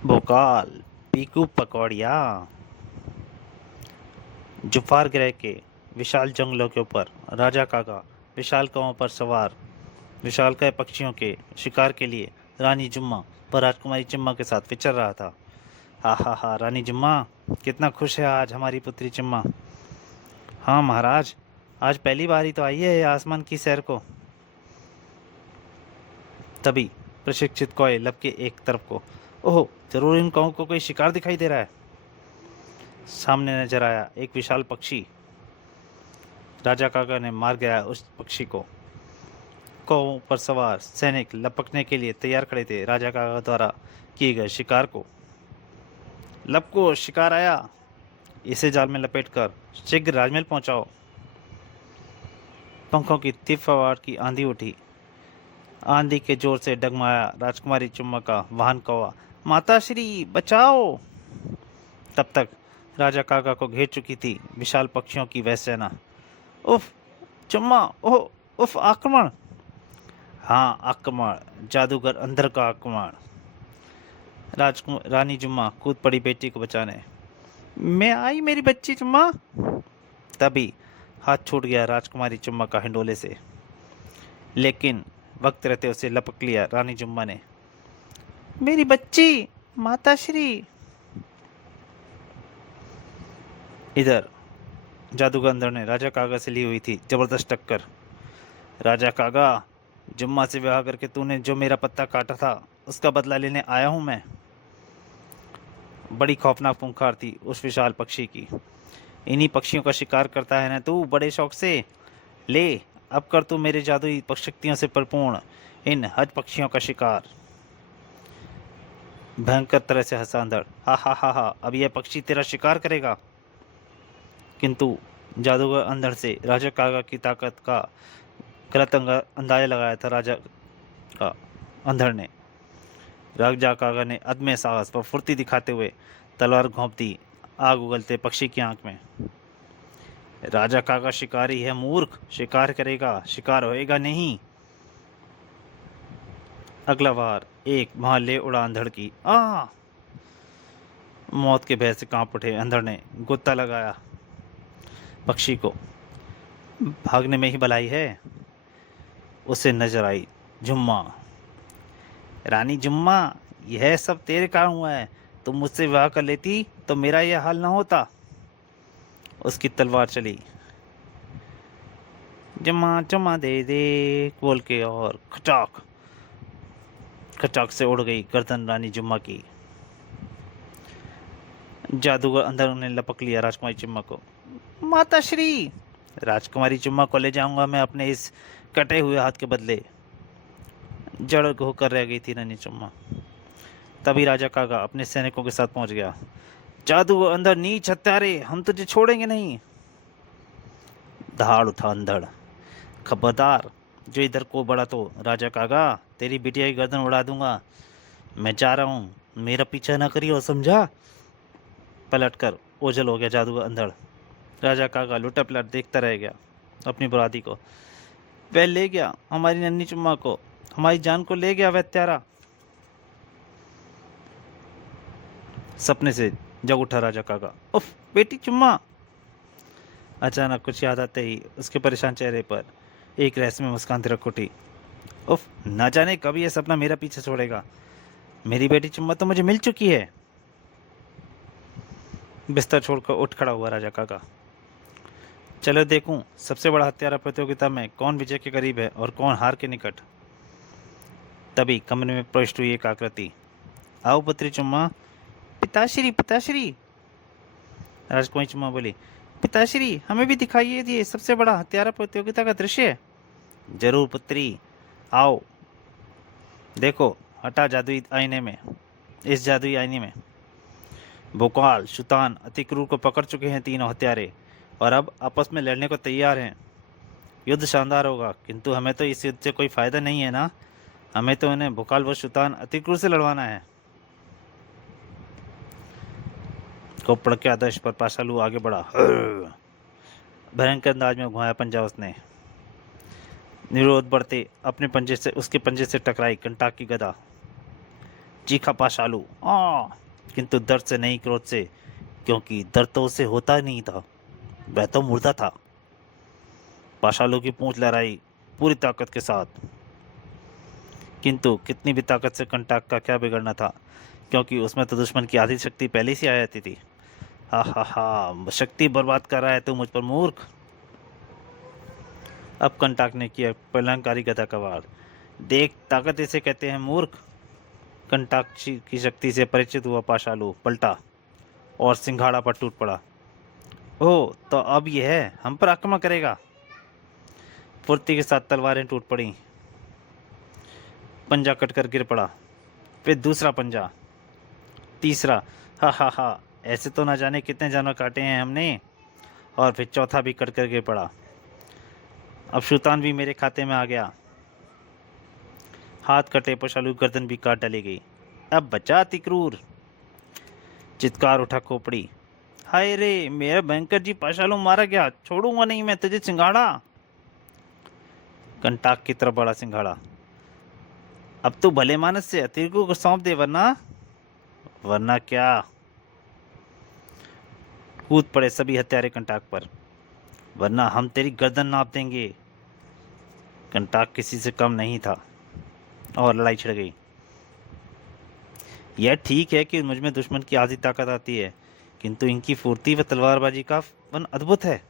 भोकाल पीकू पकौड़िया। जुफार ग्रह के विशाल जंगलों के ऊपर राजा कागा विशाल कांवों पर सवार विशालकाय पक्षियों के शिकार के लिए रानी जुम्मा पर राजकुमारी चिम्मा के साथ विचर रहा था। हा हा हा, रानी जुम्मा कितना खुश है आज हमारी पुत्री चिम्मा। हाँ महाराज, आज पहली बार ही तो आई है ये आसमान की सैर को। तभी प्रशिक्षित कौए लपके एक तरफ को। ओह, जरूर इन कौओं को कोई शिकार दिखाई दे रहा है। सामने नजर आया एक विशाल पक्षी। राजा काका ने मार गया उस पक्षी को। कौओं पर सवार सैनिक लपकने के लिए तैयार खड़े थे राजा काका द्वारा किए गए शिकार को। लपको, शिकार आया, इसे जाल में लपेटकर शीघ्र राजमहल पहुंचाओ। पंखों की तीव्र आवाज की आंधी उठी। आंधी के जोर से डगमगाया राजकुमारी चुम्मा का वाहन कौवा। माता श्री बचाओ। तब तक राजा काका को घेर चुकी थी विशाल पक्षियों की वह सेना। उफ चुम्मा, ओह उफ, आक्रमण। हाँ आक्रमण, जादूगर अंदर का आक्रमण। रानी जुम्मा कूद पड़ी बेटी को बचाने। मैं आई मेरी बच्ची जुम्मा। तभी हाथ छूट गया राजकुमारी जुम्मा का हिंडोले से, लेकिन वक्त रहते उसे लपक लिया रानी जुम्मा ने। मेरी बच्ची, माता श्री। इधर जादूगर अंदर ने राजा कागा से ली हुई थी जबरदस्त टक्कर। राजा कागा, जुम्मा से विवाह करके तूने जो मेरा पत्ता काटा था उसका बदला लेने आया हूं मैं। बड़ी खौफनाक पुकार थी उस विशाल पक्षी की। इन्हीं पक्षियों का शिकार करता है ना तू बड़े शौक से। ले, अब कर तू मेरे जादुई शक्तियों से परिपूर्ण इन हज पक्षियों का शिकार। भयंकर तरह से हंसा अंधड़। हा हा हा हा, अब यह पक्षी तेरा शिकार करेगा। किंतु जादूगर अंधड़ से राजा कागा की ताकत का गलत अंदाजा लगाया था राजा का अंधड़ ने। राजा कागा ने अदम्य साहस व फुर्ती दिखाते हुए तलवार घोंप दी आग उगलते पक्षी की आंख में। राजा कागा शिकारी है मूर्ख, शिकार करेगा, शिकार होएगा नहीं। अगला बार एक वहां ले उड़ा अंधड़ की। मौत के भय से कांप उठे अंधड़ ने गोता लगाया पक्षी को। भागने में ही भलाई है। उसे नजर आई जुम्मा। रानी जुम्मा, यह सब तेरे कारण हुआ है। तुम मुझसे विवाह कर लेती तो मेरा यह हाल न होता। उसकी तलवार चली। जुम्मा जुम्मा दे दे बोल के, और खचाक खचाक से उड़ गई गर्दन रानी जुम्मा की। जादूगर अंदर ने लपक लिया राजकुमारी जुम्मा को। माता श्री। राजकुमारी जुम्मा को ले जाऊंगा मैं अपने इस कटे हुए हाथ के बदले। जड़ होकर रह गई थी रानी जुम्मा। तभी राजा कागा अपने सैनिकों के साथ पहुंच गया। जादू अंदर नीच हत्यारे, हम तुझे छोड़ेंगे नहीं। धाड़ उठा अंधड़। खबरदार, जो इधर को बढ़ा तो राजा कागा तेरी बिटिया की गर्दन उड़ा दूंगा। मैं जा रहा हूँ, मेरा पीछा ना करियो, समझा। पलटकर ओझल हो गया जादूगर अंधड़। राजा कागा लुटा पलट देखता रह गया अपनी बुरादी को। वह ले गया हमारी नन्ही चुम्मा को, हमारी जान को ले गया वह हत्यारा। सपने से जग उठा राजा कागा। उफ बेटी चुम्मा। अचानक कुछ याद आते ही उसके परेशान चेहरे पर एक रहस्यमय मुस्कान तिलक उठी। उफ, न जाने कब यह सपना मेरा पीछे छोड़ेगा। मेरी बेटी चुम्मा तो मुझे मिल चुकी है। बिस्तर छोड़कर उठ खड़ा हुआ राजा काका। चलो देखूं सबसे बड़ा हत्यारा प्रतियोगिता में कौन विजय के करीब है और कौन हार के निकट। तभी कमरे में प्रविष्ट हुई एक आकृति। आओ पुत्री चुम्मा। पिताश्री पिताश्री। राजकुमारी चुम्मा बोली। पिताश्री, हमें भी दिखाइए ये सबसे बड़ा हत्यारा प्रतियोगिता का दृश्य। जरूर पुत्री, आओ। देखो, हटा जादुई आईने में। इस जादुई आईने में भोकाल, शुतान, अतिक्रूर को पकड़ चुके हैं तीनों हत्यारे और अब आपस में लड़ने को तैयार हैं। युद्ध शानदार होगा, किंतु हमें तो इस युद्ध से कोई फायदा नहीं है ना। हमें तो इन्हें भोकाल व शुतान अतिक्रूर से लड़वाना है। कोपड़ के आदेश पर पाशालू आगे बढ़ा। भयंकर अंदाज में घुमाया पंजा उसने। निरोध बढ़ते अपने पंजे से उसके पंजे से टकराई कंटाक की गदा। चीखा पाशालू। किंतु दर्द से नहीं, क्रोध से, क्योंकि दर्द तो उसे होता ही नहीं था, वह तो मुर्दा था। पाशालू की पूंछ लहराई पूरी ताकत के साथ, किंतु कितनी भी ताकत से कंटाक का क्या बिगड़ना था, क्योंकि उसमें तो दुश्मन की आधी शक्ति पहले से आ जाती थी। हा हा हा, शक्ति बर्बाद कर रहा है तू मुझ पर मूर्ख। अब कंटाक ने किया प्रलंकारी गदा का वार। देख, ताकत इसे कहते हैं मूर्ख। कंटाक की शक्ति से परिचित हुआ पाशालू पलटा और सिंघाड़ा पर टूट पड़ा। ओह, तो अब यह है हम पर आक्रमण करेगा। फुर्ती के साथ तलवारें टूट पड़ी। पंजा कटकर गिर पड़ा, फिर दूसरा पंजा, तीसरा। हा हा हा, ऐसे तो ना जाने कितने जानवर काटे हैं हमने। और फिर चौथा भी कटकर गिर पड़ा। अब शूतान भी मेरे खाते में आ गया। हाथ कटे पाशालू गर्दन भी काट डाली गई। अब बचा तिक्रूर। चित्कार उठा खोपड़ी। हाय रे, मेरा भयंकर जी पाशालू मारा गया, छोड़ूंगा नहीं मैं तुझे सिंघाड़ा। कंटाक की तरफ बढ़ा सिंघाड़ा। अब तो भले मानस से अतिरकू को सौंप दे, वरना क्या। कूद पड़े सभी हत्यारे कंटाक पर, वरना हम तेरी गर्दन नाप देंगे। कंटाक किसी से कम नहीं था और लड़ाई छिड़ गई। यह ठीक है कि मुझमें दुश्मन की आधी ताकत आती है, किंतु इनकी फुर्ती व तलवारबाजी का फन अद्भुत है।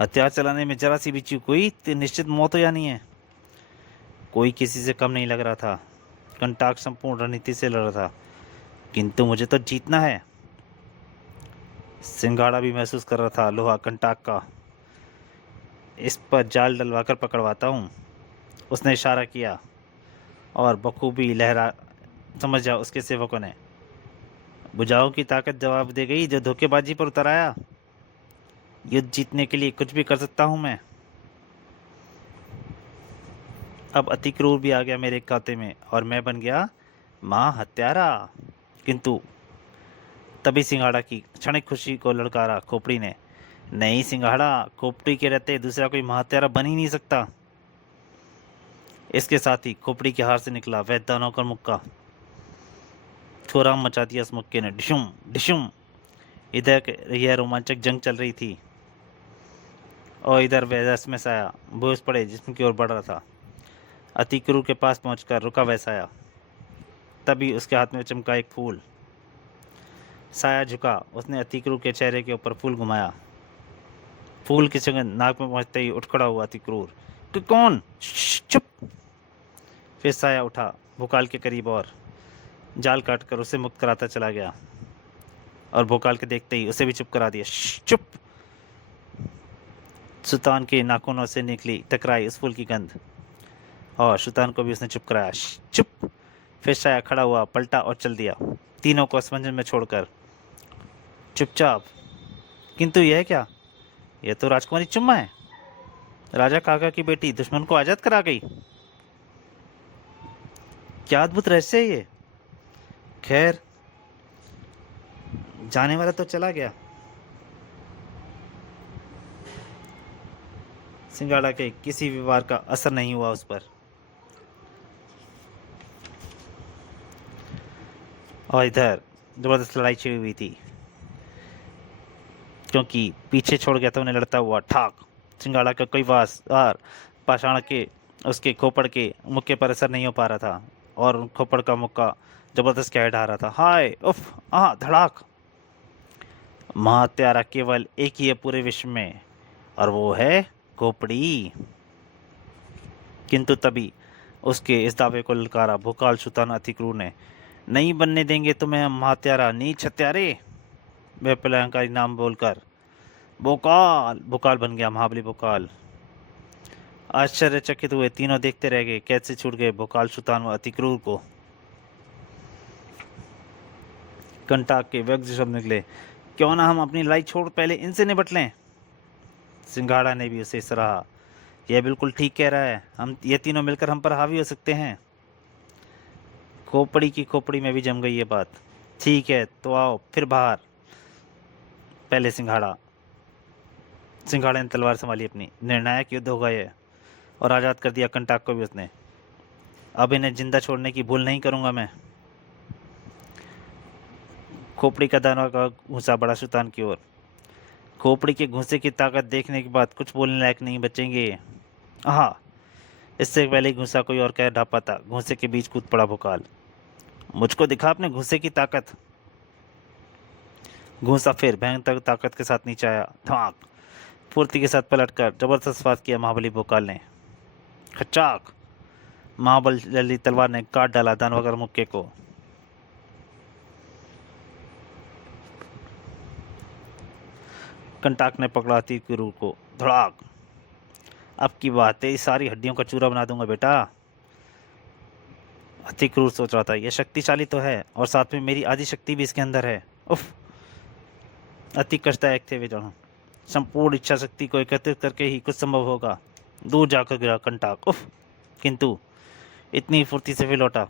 हथियार चलाने में जरा सी भी चूक हुई तो निश्चित मौत हो जानी है। कोई किसी से कम नहीं लग रहा था। कंटाक संपूर्ण रणनीति से लड़ रहा था, किंतु मुझे तो जीतना है। सिंघाड़ा भी महसूस कर रहा था लोहा कंटाक का। इस पर जाल डलवाकर पकड़वाता हूँ। उसने इशारा किया और बखूबी लहरा समझ जा उसके सेवकों ने। बुझाऊ की ताकत जवाब दे गई जो धोखेबाजी पर उतर आया। युद्ध जीतने के लिए कुछ भी कर सकता हूँ मैं। अब अति क्रूर भी आ गया मेरे खाते में और मैं बन गया महा हत्यारा। किंतु तभी सिंघाड़ा की क्षणिक खुशी को लड़कारा खोपड़ी ने। नहीं सिंघाड़ा, खोपड़ी के रहते दूसरा कोई महात्यारा बन ही नहीं सकता। इसके साथ ही खोपड़ी के हार से निकला वह दानों का मुक्का। छोराम मचा दिया उस मुक्के ने, डिशुम डिशुम। इधर यह रोमांचक जंग चल रही थी और इधर वह रस में साया बोझ पड़े जिसम की ओर बढ़ रहा था। अतिक्रूर के पास पहुंचकर रुका वह साया। तभी उसके हाथ में चमका एक फूल। साया झुका, उसने अतिक्रूर के चेहरे के ऊपर फूल घुमाया। फूल की सुगंध नाक में पहुंचते ही उठ खड़ा हुआ अतिक्रूर। कौन? चुप। फिर साया उठा, भोकाल के करीब और जाल काटकर उसे मुक्त कराता चला गया और भोकाल के देखते ही उसे भी चुप करा दिया। चुप। सुल्तान के नाखूनों से निकली टकराई उस फूल की गंध और सुल्तान को भी उसने चुप कराया। चुप। फिर साया खड़ा हुआ, पलटा और चल दिया, तीनों को असमंजस में छोड़कर चुपचाप। किंतु यह क्या? यह तो राजकुमारी चुम्मा है, राजा काका की बेटी दुश्मन को आजाद करा गई। क्या अद्भुत रहस्य है ये। खैर, जाने वाला तो चला गया। सिंघाड़ा के किसी व्यवहार का असर नहीं हुआ उस पर। और इधर जबरदस्त लड़ाई छिड़ी हुई थी, क्योंकि पीछे छोड़ गया था उन्हें लड़ता हुआ ठाक। सिंघाड़ा का कोई वार पाषाण के उसके खोपड़ के मुक्के पर असर नहीं हो पा रहा था और खोपड़ का मुक्का जबरदस्त कह ढा रहा था। हाय उफ धड़ाक। महात्यारा केवल एक ही है पूरे विश्व में और वो है खोपड़ी। किंतु तभी उसके इस दावे को ललकारा भोकाल सुल्तान अतिक्रूर ने। नहीं बनने देंगे तुम्हें हम महात्यारा, नीच हत्यारे। वह प्रलंकारी नाम बोलकर भोकाल भोकाल बन गया, महाबली भोकाल। आश्चर्यचकित हुए तीनों देखते रह गए कैसे छूट गए भोकाल सुल्तान व अतिक्रूर को। कंटाक के व्यक्त शब्द निकले, क्यों ना हम अपनी लड़ाई छोड़ पहले इनसे निपट लें। सिंघाड़ा ने भी उसे सराहा। यह बिल्कुल ठीक कह रहा है, हम ये तीनों मिलकर हम पर हावी हो सकते हैं। खोपड़ी की खोपड़ी में भी जम गई ये बात। ठीक है तो आओ फिर बाहर। पहले सिंघाड़ा ने तलवार संभाली अपनी। निर्णायक युद्ध होगा ये, और आज़ाद कर दिया कंटाक को भी उसने। अब इन्हें जिंदा छोड़ने की भूल नहीं करूंगा मैं। खोपड़ी का दाना का घूंसा बढ़ा सुल्तान की ओर। खोपड़ी के घूंसे की ताकत देखने के बाद कुछ बोलने लायक नहीं बचेंगे। आहा! इससे पहले ही घूंसा कोई और कह ढापा था, घूंसे के बीच कूद पड़ा भोकाल। मुझको दिखा अपने घूंसे की ताकत। घूंसा फिर भयंकर ताकत के साथ नीचे आया। धमाक! फुर्ती के साथ पलटकर जबरदस्त फात किया महाबली भोकाल ने। खचाक! महाबली तलवार ने काट डाला दानवगर मुक्के को। कंटाक ने पकड़ा तीर को। धड़ाक! अब की बात तेरी सारी हड्डियों का चूरा बना दूंगा बेटा। अति क्रूर सोच रहा था, यह शक्तिशाली तो है और साथ में मेरी आधी शक्ति भी इसके अंदर है। उफ! अति कष्टदायक थे वे दोनों। संपूर्ण इच्छा शक्ति को एकत्रित करके ही कुछ संभव होगा। दूर जाकर गिरा कंटाक। उफ! किंतु इतनी फुर्ती से फिर लौटा।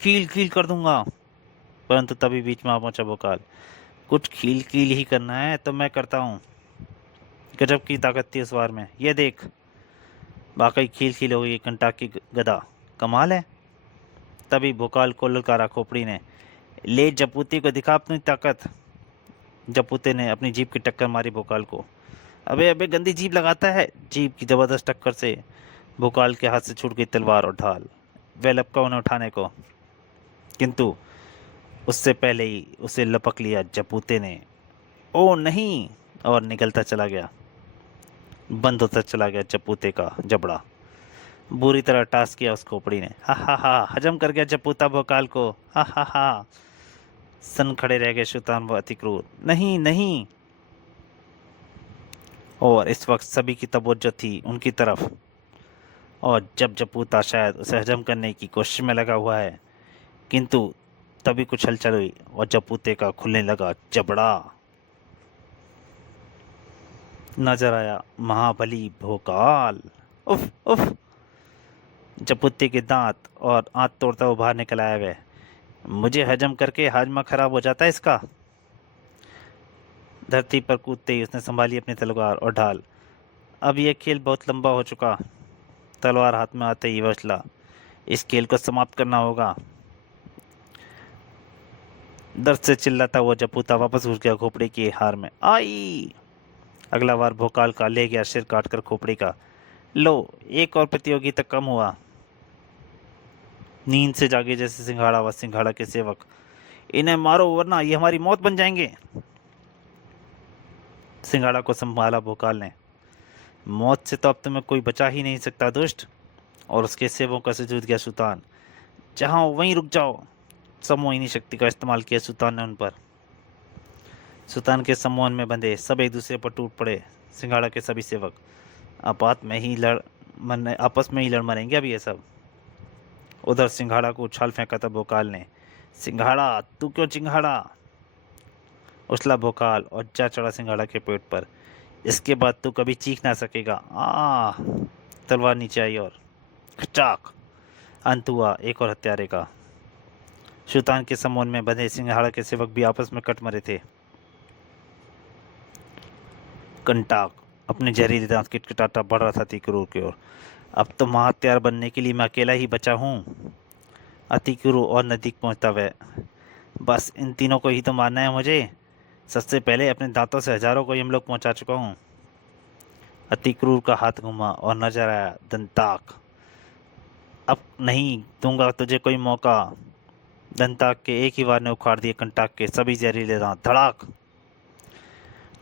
कील कील कर दूंगा। परंतु तभी बीच में आ पहुंचा भोकाल। कुछ कील कील ही करना है तो मैं करता हूँ। गजब की ताकत थी उस वार में, यह देख। वाकई कील कील हो गई कंटाक की गदा। कमाल है। तभी भोकाल को ललकारा खोपड़ी ने। ले जपूती को दिखा अपनी ताकत। जपूते ने अपनी जीप की टक्कर मारी भोकाल को। अबे अबे गंदी जीप लगाता है। जीप की जबरदस्त टक्कर से भोकाल के हाथ से छूट गई तलवार और ढाल। वह लपका उन्हें उठाने को, किंतु उससे पहले ही उसे लपक लिया जपूते ने। ओ नहीं! और निकलता चला गया। बंद होता चला गया जपूते का जबड़ा। बुरी तरह टास किया उस खोपड़ी ने। हा हा हा! हजम कर गया जपूता भोकाल को। हा हा हा! सन खड़े रह गए शैतान व अति क्रूर। नहीं नहीं! और इस वक्त सभी की तवज्जो थी उनकी तरफ। और जब जपूता शायद उसे हजम करने की कोशिश में लगा हुआ है, किंतु तभी कुछ हलचल हुई और जपूते का खुलने लगा जबड़ा। नजर आया महाबली भोकाल। उफ उफ! जपूते के दांत और आंत तोड़ता हुआ बाहर निकल आया वह। मुझे हजम करके हाजमा खराब हो जाता है इसका। धरती पर कूदते ही उसने संभाली अपनी तलवार और ढाल। अब यह खेल बहुत लंबा हो चुका। तलवार हाथ में आते ही वह उछला। इस खेल को समाप्त करना होगा। दर्द से चिल्लाता हुआ जपूता वापस घुस गया खोपड़ी की हार में। आई! अगला बार भोकाल का ले गया सिर काटकर खोपड़ी का। लो, एक और प्रतियोगी तक कम हुआ। नींद से जागे जैसे सिंघाड़ा व सिंघाड़ा के सेवक। इन्हें मारो वरना ये हमारी मौत बन जाएंगे। सिंघाड़ा को संभाला भोकाल ने। मौत से तो अब तुम्हें कोई बचा ही नहीं सकता दुष्ट। और उसके सेवकों से जूझ गया सुल्तान। जहाँ वहीं रुक जाओ। सम्मोहिनी शक्ति का इस्तेमाल किया सुल्तान ने उन पर। सुल्तान के सम्मोहन में बंधे सब एक दूसरे पर टूट पड़े। सिंघाड़ा के सभी सेवक आपस में ही लड़ मरेंगे अब ये सब। उधर सिंघाड़ा को उछाल फेंका था भोकाल ने। सिंघाड़ा तू क्यों चिंघाड़ा! उछला भोकाल और जा चढ़ा सिंघाड़ा के पेट पर। इसके बाद तू कभी चीख ना सकेगा। तलवार नीचे आई और खचाक! अंत हुआ एक और हत्यारे का। सुल्तान के सम्मोहन में बंधे सिंघाड़ा के सेवक भी आपस में कट मरे थे। कंटाक अपने जहरीले दांत किटकिटाता बढ़ रहा था क्रूर की ओर। अब तो महाहत्यार बनने के लिए मैं अकेला ही बचा हूँ। अति क्रूर और नजदीक पहुंचता वह। बस इन तीनों को ही तो मारना है मुझे। सबसे पहले अपने दांतों से हजारों को यमलोक पहुंचा चुका हूँ। अति क्रूर का हाथ घुमा और नजर आया दंताक। अब नहीं दूंगा तुझे कोई मौका। दंताक के एक ही वार ने उखाड़ दिए कंटाक के सभी जहरीले दांत। धड़ाक!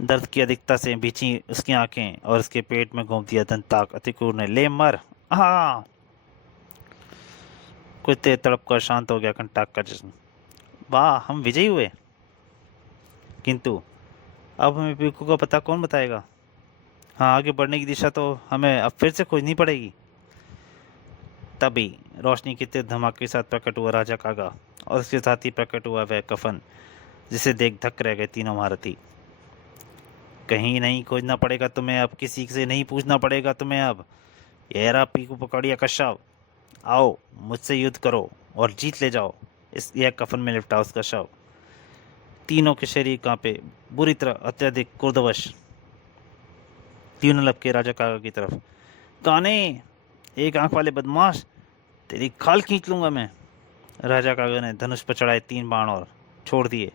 दर्द की अधिकता से भींची उसकी आंखें और उसके पेट में घोंप दिया दंताक। अति क्रूर ने ले मर। कुछ देर तड़प कर शांत हो गया कंटाक का जिस्म। वाह, हम विजयी हुए। किंतु अब हमें पीकू का पता कौन बताएगा? हाँ, आगे बढ़ने की दिशा तो हमें अब फिर से खोजनी पड़ेगी। तभी रोशनी के तेज धमाके के साथ प्रकट हुआ राजा कागा और उसके साथ ही प्रकट हुआ वह कफन, जिसे देख धक रह गए तीनों महारथी। कहीं नहीं खोजना पड़ेगा तुम्हें अब, किसी से नहीं पूछना पड़ेगा तुम्हें अब। ये रहा पीकू पकड़िया का शव। आओ मुझसे युद्ध करो और जीत ले जाओ। यह कफन में लिपटा उसका शव। तीनों के शरीर कांपे बुरी तरह, अत्यधिक क्रोधवश। तीनों लपके राजा कागा की तरफ। काने, एक आंख वाले बदमाश, तेरी खाल खींच लूंगा मैं। राजा कागा ने धनुष पर चढ़ाए 3 बाण और छोड़ दिए।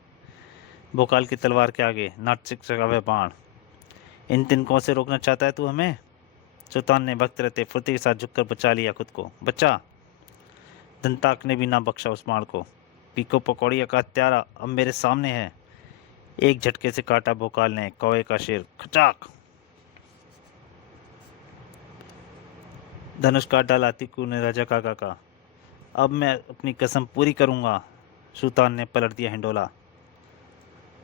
भोकाल की तलवार के आगे नाट चिकचका वह बाण। इन तिनकों से रोकना चाहता है तू हमें? सुल्तान ने वक्त रहते फुर्ती के साथ झुककर बचा लिया खुद को। बच्चा! दंताक ने भी ना बख्शा उस बाण को। पीको पकौड़िया का हत्यारा अब मेरे सामने है। एक झटके से काटा भोकाल ने कौवे का शेर। खचाक! धनुष काट डाला तिक्कू ने राजा काका का। अब मैं अपनी कसम पूरी करूंगा। सुल्तान ने पलट दिया हिंडोला।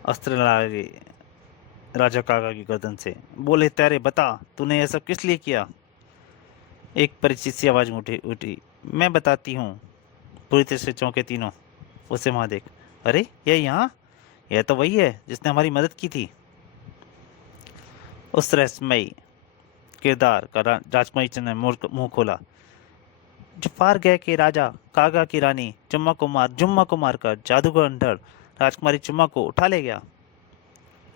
अस्त्र लगे राजा काका की गर्दन से। बोले, त्यारे बता, तूने यह सब किस लिए किया? एक परिचित सी आवाज उठी। मैं बताती हूँ। पूरी तरह से चौंके तीनों। उसे वहां देख। अरे यह यहाँ? यह तो वही है जिसने हमारी मदद की थी। उस रहस्यमयी किरदार का राजकुमारी चंद ने मुंह खोला। जुफार गए के राजा कागा की रानी जुम्मा को मारकर जादूगर अंधड़ राजकुमारी चुम्मा को उठा ले गया।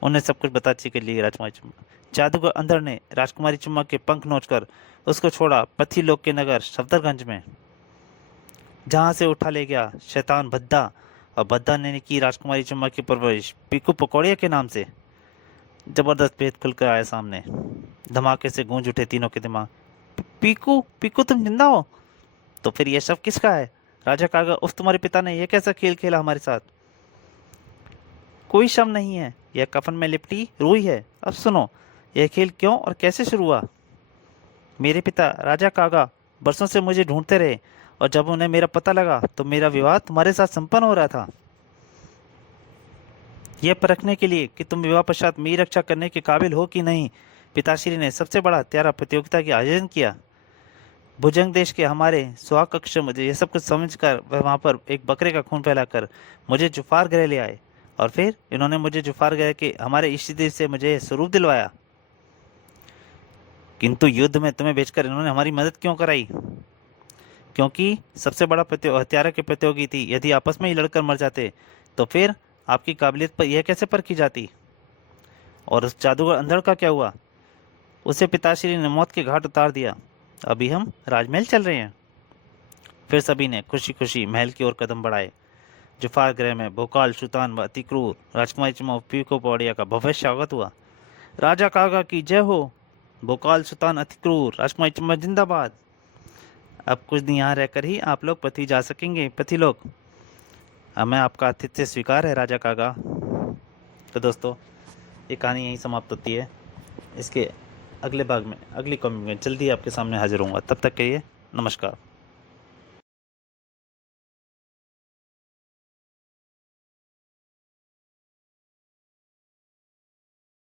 उन्हें सब कुछ बताची के लिए राजकुमारी चुम्मा। जादूगर अंधड़ ने राजकुमारी चुम्मा के पंख नोचकर उसको छोड़ा पृथ्वीलोक के नगर सफदरगंज में, जहां से उठा ले गया शैतान भद्दा। और भद्दा ने की राजकुमारी चुम्मा की परवरिश पीकू पकौड़िया के नाम से। जबरदस्त भेद खुलकर आया सामने। धमाके से गूंज उठे तीनों के दिमाग। पीकू पीकू तुम जिंदा हो? तो फिर यह शव किसका है? राजा कागा उफ, तुम्हारे पिता ने यह कैसा खेल खेला हमारे साथ? कोई शव नहीं है, यह कफन में लिपटी रूही है। अब सुनो, यह खेल क्यों और कैसे शुरू हुआ? मेरे पिता राजा कागा बरसों से मुझे ढूंढते रहे और जब उन्हें मेरा पता लगा तो मेरा विवाह तुम्हारे साथ संपन्न हो रहा था। यह परखने के लिए कि तुम विवाह पश्चात मेरी रक्षा करने के काबिल हो कि नहीं, पिताश्री ने सबसे बड़ा हत्यारा प्रतियोगिता की आयोजन किया। भुजंग देश के हमारे सुहाग कक्ष में यह सब कुछ समझकर वह वहां पर एक बकरे का खून फैलाकर मुझे जुफार ग्रह ले आए और फिर इन्होंने मुझे जुफार ग्रह के हमारे इष्ट देव से मुझे स्वरूप दिलवाया। किंतु युद्ध में तुम्हें भेजकर इन्होंने हमारी मदद क्यों कराई? क्योंकि सबसे बड़ा हत्यारा के प्रतियोगी थी। यदि आपस में ही लड़कर मर जाते तो फिर आपकी काबिलियत पर यह कैसे परखी जाती? और उस जादूगर अंधड़ का क्या हुआ? उसे पिताश्री ने मौत के घाट उतार दिया। अभी हम राजमहल चल रहे हैं। फिर सभी ने खुशी खुशी महल की ओर कदम बढ़ाए। जुफार ग्रह में भोकाल सुल्तान व अति क्रूर राजकुमारी चुम्मा पीको पौड़िया का भव्य स्वागत हुआ। राजा कागा की जय हो। भोकाल सुल्तान अति क्रूर राजकुमारी चुम्मा जिंदाबाद। अब कुछ दिन यहाँ रहकर ही आप लोग पृथ्वी जा सकेंगे। पृथ्वीलोक हमें आपका आतिथ्य स्वीकार है राजा कागा। तो दोस्तों, ये कहानी यहीं समाप्त होती है। इसके अगले भाग में, अगली कॉमिक में जल्दी आपके सामने हाजिर होऊंगा। तब तक के लिए नमस्कार।